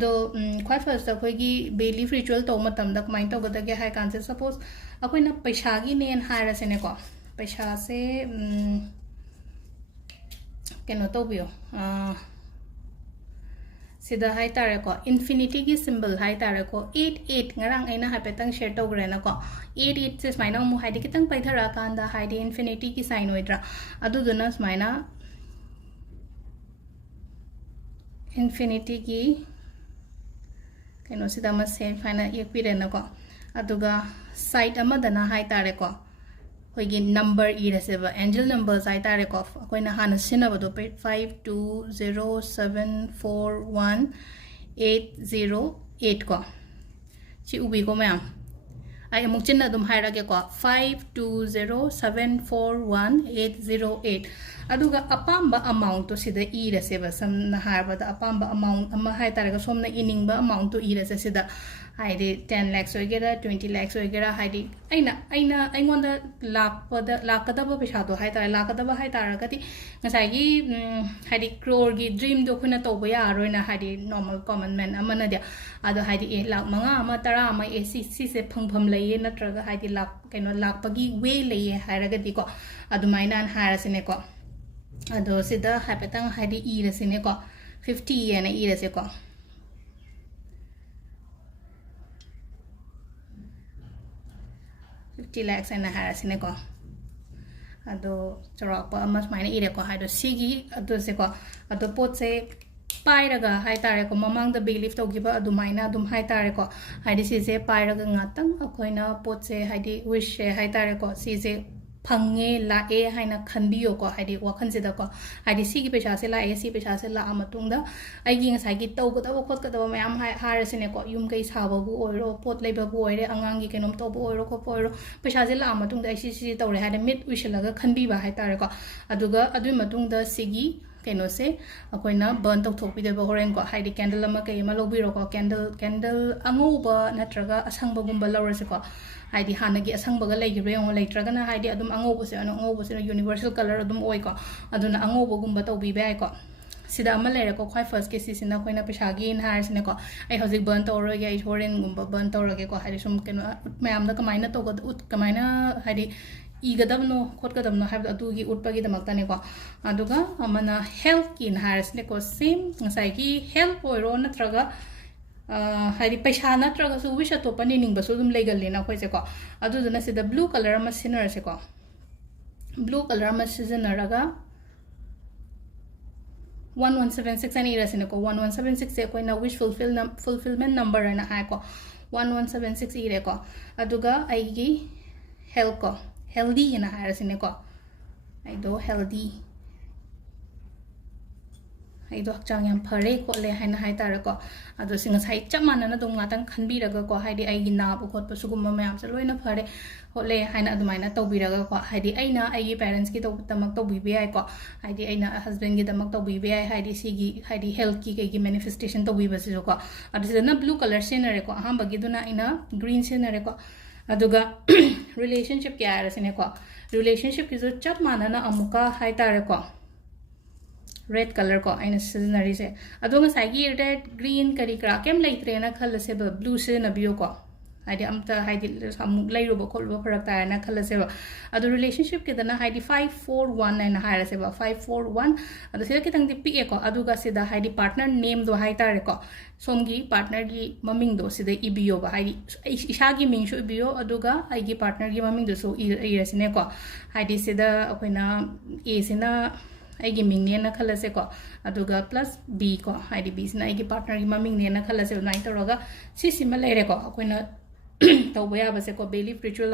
ado khwai first akhoi Bayleaf ritual to matam da kamai to gada ge hai kan se suppose akhoi na paisa gi nen haira se ne ko paisa se keno to bio sida hai tare ko infinity gi symbol hai tare ko 88 ngarang aina ha petang share to grena ko 88 se smaina mu hai de kitang paithara kan da hai de infinity ki sign oidra adu duna smaina infinity ki keno sida ma se final ekpirena ko aduga side amadana hai tare ko hoigi number ireseba angel numbers hai tare ko koina hana sinabado 5207418808 ko chi ubi ko mayam ai amuk chinna dum haira ge ko 5207418808 aduga apamba amount to sida ireseba samna harbada apamba amount ama hai tare ko somna iningba amount to irese sida haidi 10 lakhs oigera 20 lakhs oigera haidi aina aingonda lakadaba pesa do hai tare lakadaba hai tare gati ngasai gi haidi crore gi dream do khuna toba ya roina haidi normal common man amana dia ado haidi e lakh manga ama tara ama e si se phangpham laiye natraga haidi lakh kaino lakh pagi we laiye hairaga di ko adumaina an harasine ko ado sida hapetang haidi irasine ko 50 ena irase ko 50 lakhs and a harasine ko ado charapa amas maina ire ko haido sigi ado se ko ado pot se pairaga hai tare ko mamang da Bayleaf to giba adu maina adum hai tare ko haidi si se pairaga ngatang akoina pot se haidi wish se hai tare ko si se phange la e haina khanbiyo ko haidi wakhan se da ko haidi sigi pesa se la e si pesa se la amatung da ai gi ngasai gi tau ko da khot ka da mayam harasine ko yum kai sabu oiro pot leiba bu oire angang gi kenom to bu oiro ko poiro pesa se la amatung da si tawre haida mit wishalaga khanbi ba hai tare ko aduga adui matung da sigi keno se akoina burn tok thok pide ba horen ko haidi candle ama kai ma lobiro ko candle angoba natraga asangba gumba lawrase ko haidi hanagi asangbaga legibre on leitraga na haidi adum angobo se universal color adum oi ko aduna angobo gumba to bi bai ko sida ama lere ko khwai first ke sisina koina pesa gi in hires ne ko ai hojik burn to ro ya horen gumba burn to ro ge ko haidi sum keno mayam da kamaina to ko ut kamaina haidi igadabno khotgadabno haib adugi utpagi damakta ne ko aduga amana health ki in hires ne ko same ngasai gi health oiro natraga haidi paisa natraga su wish to pani ningba su dum legal lena khoi se ko aduduna sida blue color ama sinner se ko blue color ama seasonaraga 1176 ani rasine ko 1176 se koina wish fulfillment number ana ha ko 1176 ire ko aduga aigi health ko healthy ina harasine ko aido healthy aido hakchang yam phare ko le haina hai tar ko ado singa sai chamana na dum ngatang khanbi raga ko haidi aigi na bu khot pasugum mayam se loina phare hole haina adumaina tawbiraga ko haidi aina aigi parents ki to tamak to bibi ai ko haidi aina husband gi tamak to bibi ai haidi sigi haidi health ki ki manifestation to biba se ko ado sina blue color scenery ko ahamba gi duna ina green scenery ko aduga relationship kya rasine ko relationship ki jo chap manana amuka hai tare ko red color ko aina scenery se adunga sagi red green kari kra kem leitre na khalase ba blue se na bio ko haidi amta haidi samuk leiru ba khol ba farak ta na khalase ba adu relationship ke dana haidi 541 na harase ba 541 adu se ki tang di pi ko aduga sida haidi partner name do hai tare ko somgi partner gi maming do sida ibio ba haidi ishagi ming shu ibio aduga aigi partner gi maming do so irasine ko haidi sida akoina a sina aigi ming ne na khalase ko aduga plus b ko haidi b sina aigi partner gi maming ne na khalase nai toroga sisima leire ko akoina tawba ya ba se ko Bayleaf ritual